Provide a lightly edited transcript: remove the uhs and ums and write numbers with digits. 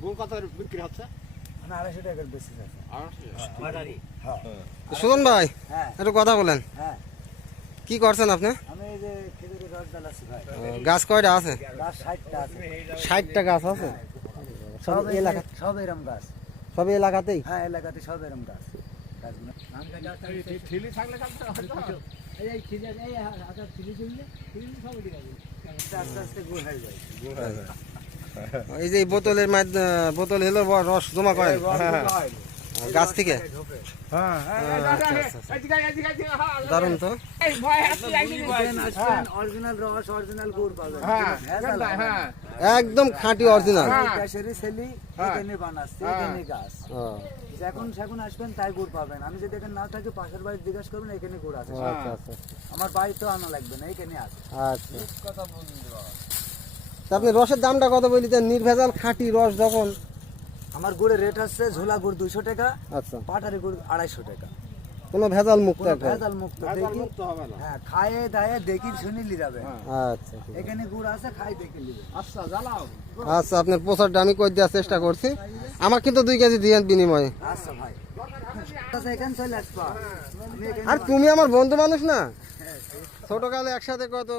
গুড় কত বিক্রি হচ্ছে? মানে 250 টাকার বেশি আছে। হ্যাঁ সুজন ভাই হ্যাঁ একটু কথা বলেন, হ্যাঁ। কি করছেন আপনি? আমি এই যে খেজুরের রস জ্বালাচ্ছি ভাই। গাছ কয়টা আছে? গাছ 60টা আছে। 60টা গাছ আছে সব এলাকা, সব এরম গাছ। সব এলাকাতেই? হ্যাঁ এলাকাতে সব এরম গাছ। গাছগুলো ঠিলি থাকলে কাটতে হয়তো। আস্তে আস্তে গুড় হয়ে যায়। এই যে এই বোতলের মাধ্যমে বোতল হলো রস জমা করেন গাছ থেকে? দারুন তো। অরিজিনাল রস অরিজিনাল গুড় পাবেন। একদম খাঁটি অরিজিনাল। ক্যাশেরি সেলি এখানে বানাচ্ছে, এখানে গাছ। যখন আসবেন তাই গুড় পাবেন। আমি যদি এখানে না থাকি পাশের বাড়ি জিজ্ঞাসা করবেন এখানে গুড় আছে। আচ্ছা আচ্ছা আমার বাড়িতে আনা লাগবে না, এখানে আছে। আচ্ছা। তা আপনি রসের দামটা কত বলিতেন? নির্ভেজাল খাঁটি রস যখন। আমার গুড়ের রেট আছে ঝোলা গুড় 200 টাকা, আচ্ছা, পাটারি গুড় 250 টাকা। কোনো ভেজাল মুক্ত কোনো একদম? ভেজাল মুক্ত। দেখি হবে না। হ্যাঁ খায়ে দায়ে দেখি শুনি লিরাবে। আচ্ছা ঠিক আছে। এখানে গুড় আছে, খাই দেখে লিবে। আচ্ছা জ্বালাও। আচ্ছা আপনার প্রচারটা আমি করে দেওয়ার চেষ্টা করছি। আমার কিন্তু 2 কেজি দিয়েন বিনিময়ে। আচ্ছা ভাই আচ্ছা এখানে চলে আসবা। আমি এখানে আর তুমি আমার বন্ধু মানুষ না, ছোটকালে একসাথে কত